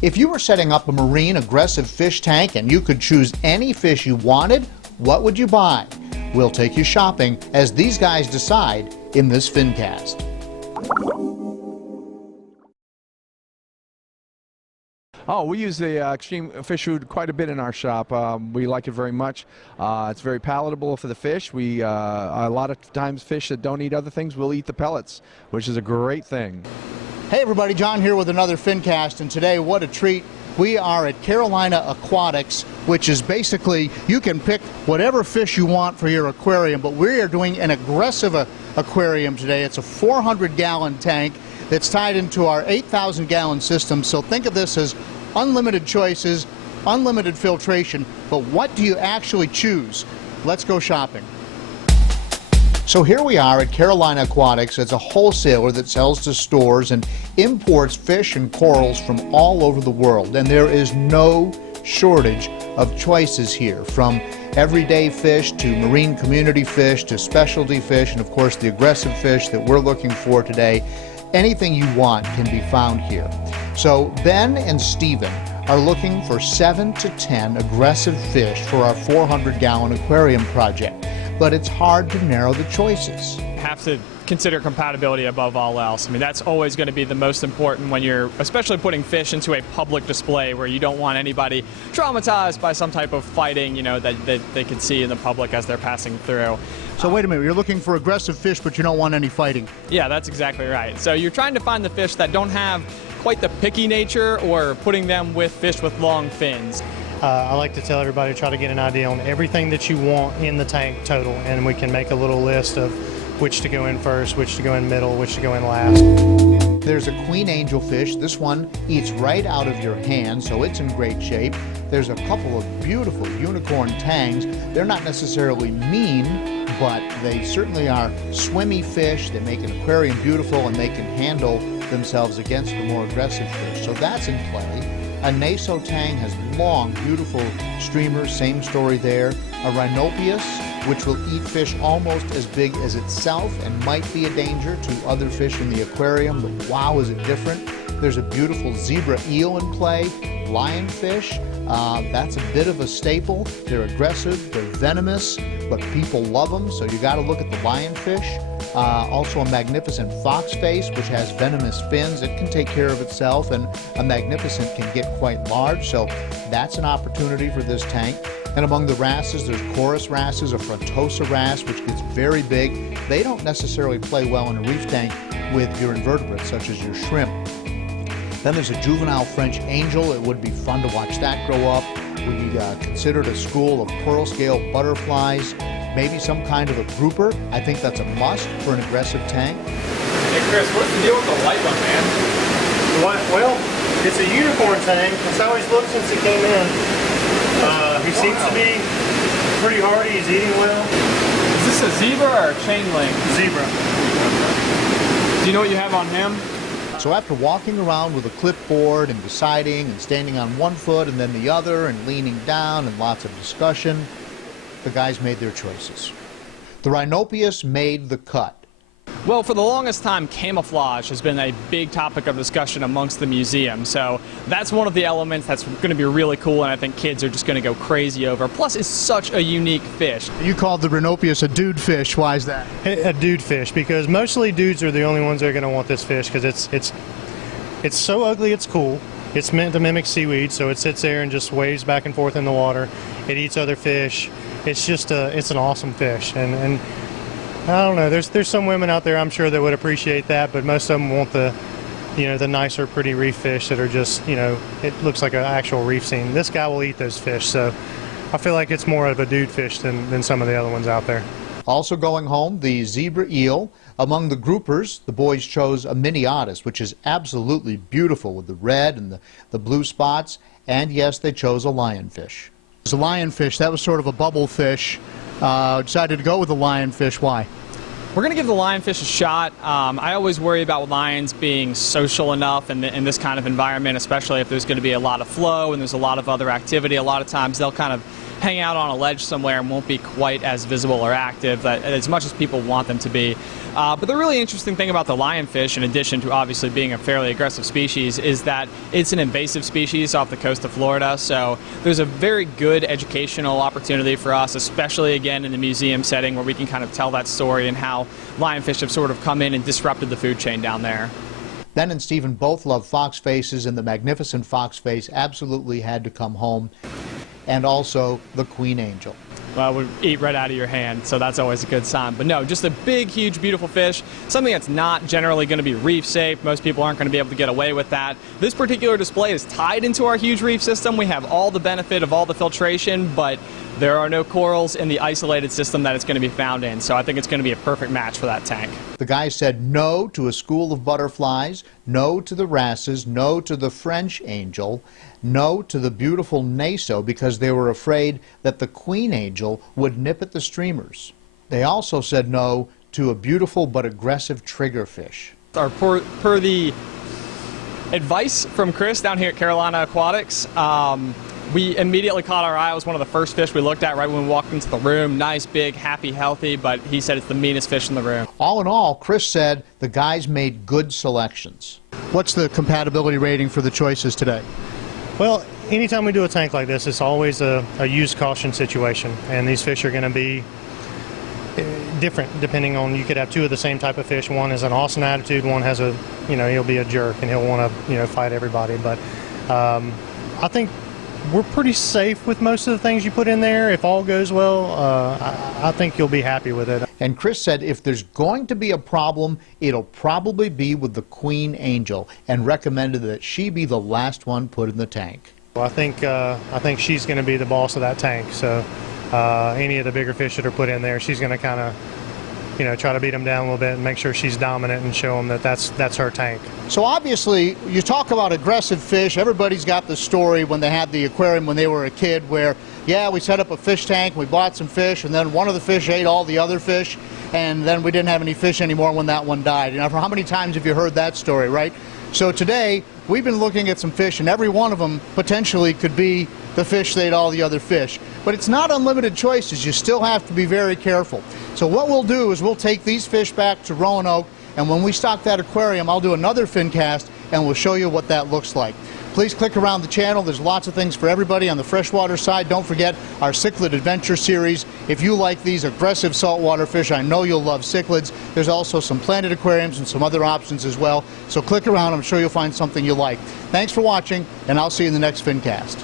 If you were setting up a marine aggressive fish tank and you could choose any fish you wanted, what would you buy? We'll take you shopping as these guys decide in this Fincast. Oh, we use the extreme fish food quite a bit in our shop. We like it very much. It's very palatable for the fish. We a lot of times fish that don't eat other things will eat the pellets, which is a great thing. Hey everybody, John here with another Fincast, and today what a treat. We are at Carolina Aquatics, which is basically you can pick whatever fish you want for your aquarium, but we are doing an aggressive aquarium today. It's a 400-gallon tank that's tied into our 8,000-gallon system, so think of this as unlimited choices, unlimited filtration, but what do you actually choose? Let's go shopping. So here we are at Carolina Aquatics. It's a wholesaler that sells to stores and imports fish and corals from all over the world, and there is no shortage of choices here, from everyday fish to marine community fish to specialty fish, and of course the aggressive fish that we're looking for today. Anything you want can be found here. So Ben and Steven are looking for 7 to 10 aggressive fish for our 400-gallon aquarium project, but it's hard to narrow the choices. Have to consider compatibility above all else. I mean, that's always going to be the most important when you're especially putting fish into a public display where you don't want anybody traumatized by some type of fighting, you know, that they can see in the public as they're passing through. So wait a minute, you're looking for aggressive fish, but you don't want any fighting. Yeah, that's exactly right. So you're trying to find the fish that don't have quite the picky nature, or putting them with fish with long fins. I like to tell everybody to try to get an idea on everything that you want in the tank total, and we can make a little list of which to go in first, which to go in middle, which to go in last. There's a queen angelfish. This one eats right out of your hand, so it's in great shape. There's a couple of beautiful unicorn tangs. They're not necessarily mean, but they certainly are swimmy fish. They make an aquarium beautiful, and they can handle themselves against the more aggressive fish. So that's in play. A naso tang has long, beautiful streamers, same story there. A rhinopius, which will eat fish almost as big as itself and might be a danger to other fish in the aquarium, but wow, is it different. There's a beautiful zebra eel in play. Lionfish, that's a bit of a staple. They're aggressive, they're venomous, but people love them, so you gotta look at the lionfish. Also a magnificent foxface, which has venomous fins. It can take care of itself, and a magnificent can get quite large, so that's an opportunity for this tank. And among the wrasses, there's chorus wrasses, a frontosa wrasse, which gets very big. They don't necessarily play well in a reef tank with your invertebrates, such as your shrimp. Then there's a juvenile French angel. It would be fun to watch that grow up. We considered a school of pearl scale butterflies, maybe some kind of a grouper. I think that's a must for an aggressive tank. Hey Chris, what's the deal with the white one, man? Well, it's a unicorn tank. That's how he's looked since he came in. He seems to be pretty hardy. He's eating well. Is this a zebra or a chain link? Zebra. Do you know what you have on him? So after walking around with a clipboard and deciding and standing on one foot and then the other and leaning down and lots of discussion, the guys made their choices. The rhinopius made the cut. Well, for the longest time, camouflage has been a big topic of discussion amongst the museum. So that's one of the elements that's going to be really cool, and I think kids are just going to go crazy over. Plus, it's such a unique fish. You called the rhinopius a dude fish. Why is that? A dude fish, because mostly dudes are the only ones that are going to want this fish, because it's so ugly it's cool. It's meant to mimic seaweed, so it sits there and just waves back and forth in the water. It eats other fish. It's just it's an awesome fish, and I don't know. There's some women out there, I'm sure, that would appreciate that, but most of them want the nicer, pretty reef fish that are just, it looks like an actual reef scene. This guy will eat those fish, so I feel like it's more of a dude fish than some of the other ones out there. Also going home, the zebra eel. Among the groupers, the boys chose a miniatus, which is absolutely beautiful with the red and the blue spots, and yes, they chose a lionfish. It was a lionfish. That was sort of a bubble fish. Decided to go with the lionfish. Why? We're going to give the lionfish a shot. I always worry about lions being social enough in this kind of environment, especially if there's going to be a lot of flow and there's a lot of other activity. A lot of times they'll kind of hang out on a ledge somewhere and won't be quite as visible or active as much as people want them to be. But the really interesting thing about the lionfish, in addition to obviously being a fairly aggressive species, is that it's an invasive species off the coast of Florida. So there's a very good educational opportunity for us, especially again in the museum setting, where we can kind of tell that story and how lionfish have sort of come in and disrupted the food chain down there. Ben and Stephen both love fox faces, and the magnificent fox face absolutely had to come home. And also the queen angel. Well, it would eat right out of your hand, so that's always a good sign. But no, just a big, huge, beautiful fish, something that's not generally going to be reef safe. Most people aren't going to be able to get away with that. This particular display is tied into our huge reef system. We have all the benefit of all the filtration, but there are no corals in the isolated system that it's going to be found in, so I think it's going to be a perfect match for that tank. The guy said no to a school of butterflies, no to the wrasses, no to the French angel, no to the beautiful naso because they were afraid that the queen angel would nip at the streamers. They also said no to a beautiful but aggressive triggerfish. Per the advice from Kris down here at Carolina Aquatics, we immediately caught our eye. It was one of the first fish we looked at right when we walked into the room. Nice, big, happy, healthy, but he said it's the meanest fish in the room. All in all, Kris said the guys made good selections. What's the compatibility rating for the choices today? Well, anytime we do a tank like this, it's always a use caution situation, and these fish are going to be different depending on, you could have two of the same type of fish. One has an awesome attitude, one has a, he'll be a jerk and he'll want to, fight everybody. But I think we're pretty safe with most of the things you put in there. If all goes well, I think you'll be happy with it. And Kris said if there's going to be a problem, it'll probably be with the queen angel, and recommended that she be the last one put in the tank. Well, I think she's going to be the boss of that tank. So any of the bigger fish that are put in there, she's going to kind of, try to beat them down a little bit and make sure she's dominant and show them that that's her tank. So obviously, you talk about aggressive fish. Everybody's got the story when they had the aquarium when they were a kid where, yeah, we set up a fish tank, we bought some fish, and then one of the fish ate all the other fish, and then we didn't have any fish anymore when that one died. For how many times have you heard that story, right? So today, we've been looking at some fish, and every one of them potentially could be the fish that ate all the other fish. But it's not unlimited choices. You still have to be very careful. So what we'll do is we'll take these fish back to Roanoke, and when we stock that aquarium, I'll do another Fincast, and we'll show you what that looks like. Please click around the channel. There's lots of things for everybody on the freshwater side. Don't forget our cichlid adventure series. If you like these aggressive saltwater fish, I know you'll love cichlids. There's also some planted aquariums and some other options as well. So click around. I'm sure you'll find something you like. Thanks for watching, and I'll see you in the next Fincast.